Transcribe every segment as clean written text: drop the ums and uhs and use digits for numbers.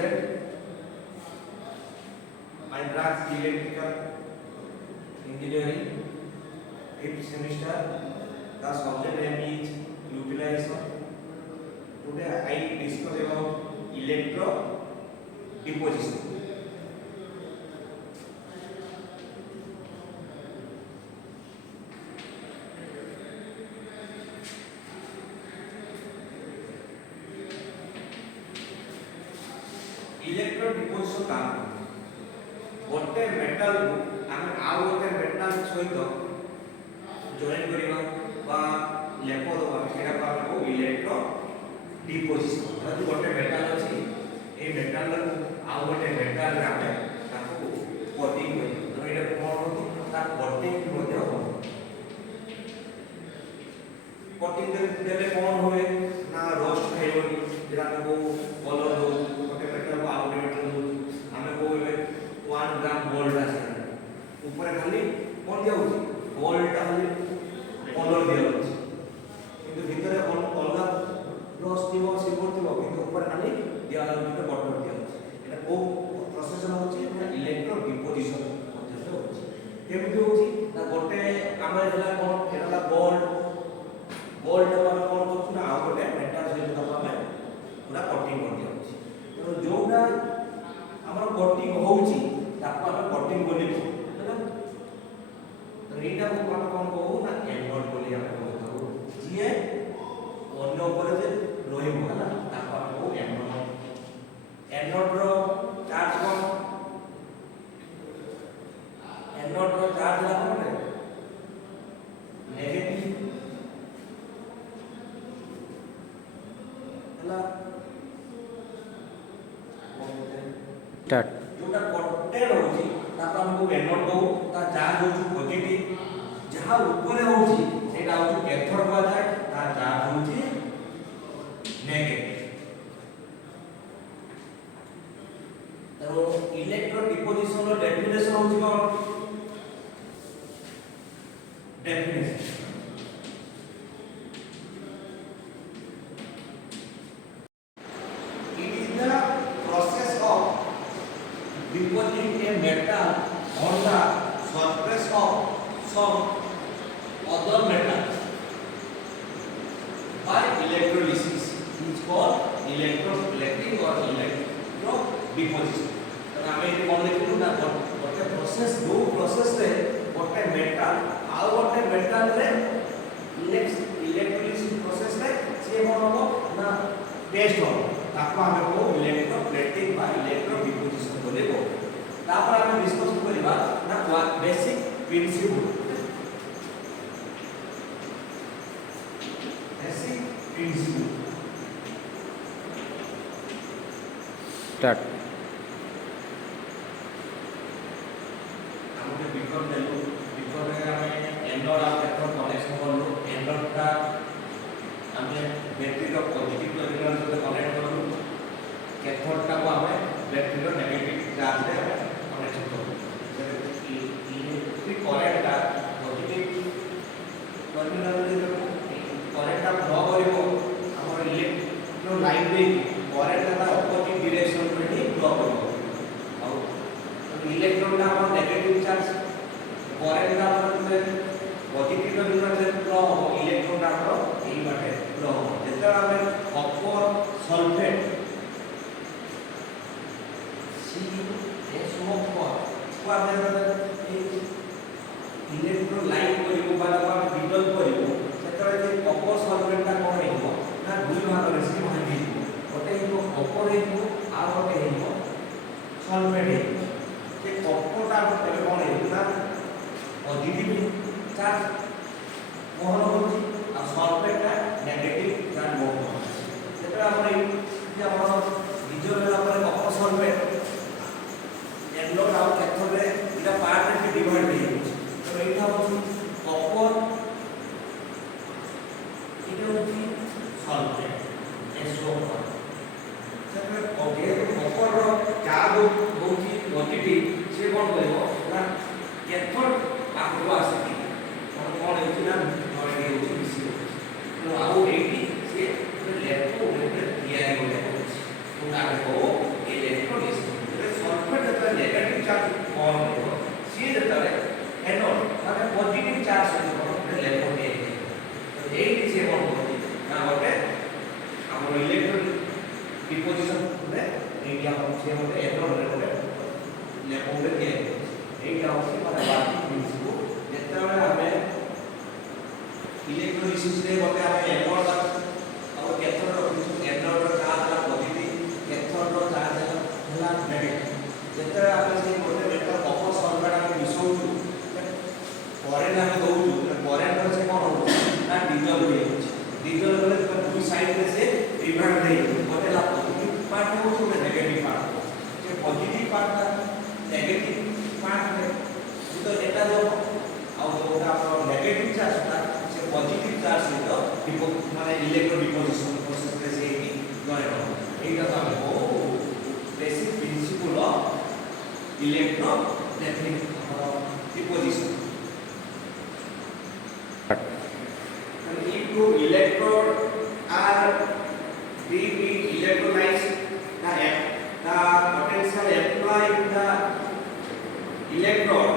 student. My branch electrical engineering, 8th semester. The subject name is utilization. Today I discuss about electro deposition. Electro deposition काम गोटे metal आमे आउ गोटे metal सहित join करिबा बा लेपो दबा सेटा पाबे को इलेक्ट्रो डिपोजिशन जदि गोटे मेटल अछि ए मेटल आउ गोटे मेटल रे आमे ताको कोटिंग करि तो एटा कोन होती ता कोटिंग मध्ये हो कोटिंग देले कोन होए ना रोस्ट खाइबनी जेरा को कलर हो गोटे मेटल को आउ गोटे मेटल हो आमे को 1 ग्राम गोल्ड आसे ऊपर खाली कोन दिया होची गोल्ड ता खाली कलर दिया होची किंतु भीतर अलगा रस दिबो सिल्वर दिबो किंतु ऊपर खाली दिया होची बटर दिया होची एटा को प्रोसेस होची इलेक्ट्रो डिपोजिशन प्रोसेस होची केमिति होची ना गोटे आमे हला कोन एटा गोल्ड गोल्ड हम कोन करछु ना आ गोटे मेटल सहित ताको हमें पूरा कटिंग कर दिया होची तो जोटा हमर कटिंग होउची ताको हमें कटिंग बोली तो एटा को कोन कहू ना एनोड बोली हमें कहू जिए अन्य ऊपर जे रहिबो ना ताको हमें कहू एनोड एनोड रो चार्ज कोन एनोड रो चार्ज ला कोन नेगेटिव हला स्टार्ट जोटा कटेड होची ताको हमको एनोड कहू ता चार्ज होची पॉजिटिव जहा ऊपर होची सेटा होची कैथोड कहला जाय ता चार्ज होची नेगेटिव तो इलेक्ट्रो डिपोजिशन रो डेफिनेशन होची कोन definition depositing a metal on the surface of some other metal by electrolysis is called electroplating or electro deposition तो हमें ये कौन लिखिलु ना गोटे प्रोसेस दो प्रोसेस रे गोटे मेटल आ गोटे मेटल रे इलेक्ट्रोलिसिस प्रोसेस रे से कोन हो ना टेस्ट हो ताको हमें को इलेक्ट्रोप्लेटिंग बा इलेक्ट्रो डिपोजिशन बोले को तापर हमें डिस्कस करिबा ना बेसिक प्रिंसिपल स्टार्ट हमके बिफोर देलु बिफोर रे हमें एनोड आ कैथोड कनेक्शन करलु एनोड का हमें बैटरी का पॉजिटिव टर्मिनल से कनेक्ट करलु कैथोड का को हमें बैटरी का नेगेटिव चार्ज रे कनेक्शन करलु इलेक्ट्रिक करंट का पॉजिटिव टर्मिनल रे करंट का फ्लो करिवो हमर इलेक्ट्रो लाइन दे करंट का अपोजिट डायरेक्शन में ही फ्लो करिवो और इलेक्ट्रॉन का हमर नेगेटिव चार्ज करंट का हमर पॉजिटिव टर्मिनल से फ्लो हो इलेक्ट्रॉन का हमर एई बाटे फ्लो हो जेता हमें कॉपर सल्फेट CaSO4 को हमें इलेक्ट्रो लाइन करिवो बा डिडल करिवो सेतरे जे कॉपर सल्फेट का कोन हेबो ना दुई भाग रे से भांगी दिबो ओटे हेबो कॉपर हेबो आ ओटे हेबो सल्फेट हेबो से कॉपर ता तबे कोन हेबो ना पॉजिटिव चार्ज मोहन होची आ सल्फेट का नेगेटिव चार्ज मोहन सेतरे हमर जे हमर डिजल रे हमर कॉपर सल्फेट एनोड आ कैथोड रे इटा पार्ट रे डिवाइड हो तो एटा होची कॉपर इटा होची सल्फेट SO4 सेतरे कॉपर रो चार्ज होची पॉजिटिव से कोन करबो ना कैथोड पाखु आसी कोन होची ना जॉइन होची बीसी तो आउ एटी से ଆମର ଇଲେକ୍ଟ୍ରୋ ଡିପୋଜିସନ ରେ ଏଇଟା ହେଉଛି ଗୋଟେ ଏନୋଡରେ ଗୋଟେ ଲେପନରେ ତିଆରି ଏଇଟା ହେଉଛି ମାନେ ୱାର୍କିଂ ପ୍ରିନ୍ସିପଲ ଯେତେବେଳେ ଆମେ ଇଲେକ୍ଟ୍ରୋଲିସିସରେ ଗୋଟେ ଆମେ ଏନୋଡ ଆଉ କ୍ୟାଥୋଡ ରଖିଛୁ ଏନୋଡର ଚାର୍ଜ ହେଲା ପଜିଟିଭ କ୍ୟାଥୋଡର ଚାର୍ଜ ହେଲା ନେଗେଟିଭ ଯେତେବେଳେ ଆମେ ସେଇ ଗୋଟେ ମେଟାଲ କପର ସଲଫେଟ୍ ଆମେ ମିଶାଉଛୁ କରେଣ୍ଟ ଆମେ ଦଉଛୁ କରେଣ୍ଟର ସେ କ'ଣ ହେଉଛି ନା ଡିଜଲ୍ଭ ହେଇଯାଉଛି ଡିଜଲ୍ଭ ହେଲେ ଦୁଇ ସାଇଡରେ ସେ ରିଭାର୍ଟ ହେଇଯାଉଛି ଗୋଟେ ହେଲା ପଜିଟିଭ ପାର୍ଟ ହେଉଛି ଗୋଟେ ନେଗେଟିଭ ପାର୍ଟ ସେ ପଜିଟିଭ ପାର୍ଟଟା ନେଗେଟିଭ ପାର୍ଟରେ ତ ଏଟା ଦେବ ଆଉ ଯୋଉଟା ଆମର ନେଗେଟିଭ ଚାର୍ଜଟା ସେ ପଜିଟିଭ ଚାର୍ଜ ସହିତ ମାନେ ଇଲେକ୍ଟ୍ରୋ ଡିପୋଜିସନ ପ୍ରୋସେସରେ ସେ ଜଏନ୍ ହେବ ଏଇଟା ତ ଆମେ ବହୁ basic principal of electro deposition and if two electrode are being electrolyzed the potential applied in the electrode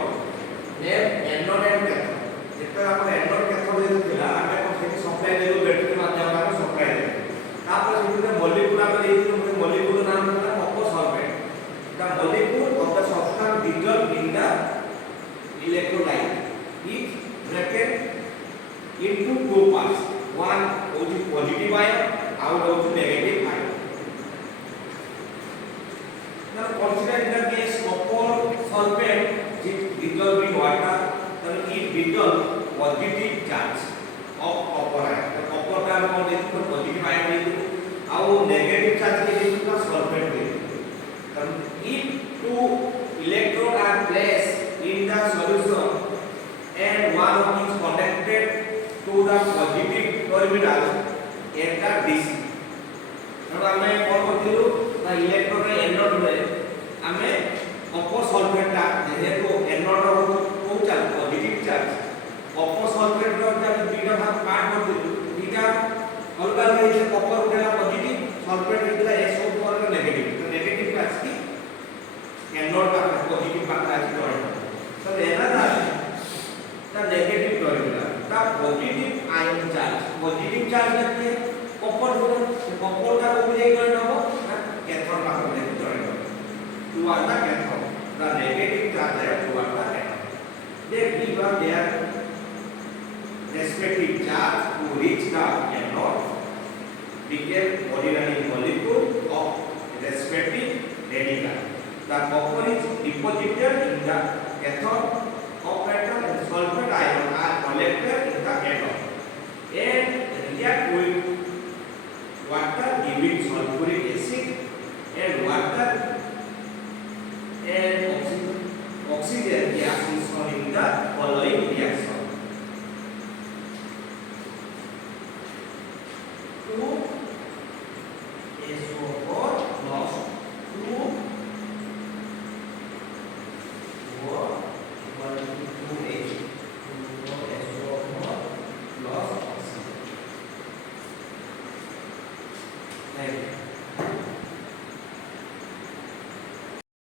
then anode and cathode जेतरा आपण anode cathode देथिला आमे को सेठी सप्लाई देलो बैटरी माध्यम रे सप्लाई दे तापर सेठी मॉलिक्यूल आमे देथिलो मॉलिक्यूल नाम होला copper sulphate the molecule of the substance dissolved in the electrolyte is broken into two parts one is positive ion out of negative ion now consider in the case copper sulfate is dissolved in water then it dissolve positive charge of copper ion the copper का हम देखो positive ion देखो और negative charge के देखो sulfate देखो if two electrodes are placed in the solution and one of is connected to the positive terminal at the DC अब हमें कौन करथिलु ना इलेक्ट्रोड रे एनोड रे हमें कॉपर सल्फेट ता जेहेतु एनोड रो को charge positive charge copper sulphate रो जब बीटा भाग पार्ट करथिलु बीटा अलगा रे कॉपर उठेला पॉजिटिव सल्फेट उठेला SO पर नेगेटिव तो नेगेटिव चार्ज की एनोड का पॉजिटिव पार्ट आज जोड़ तो लेना था the negative terminal the positive ion charge करते कॉपर का को भी जोड़ हो ना कैथोड का को भी जोड़ हो toward the cathode the negative charge है toward the cathode they give up their respective charge to reach the anode became ordinary molecule of respective radical. The copper is deposited in the cathode operator and sulfate ion are collected in the anode and react with water giving sulfuric acid and water and oxygen gas is shown in the following reaction.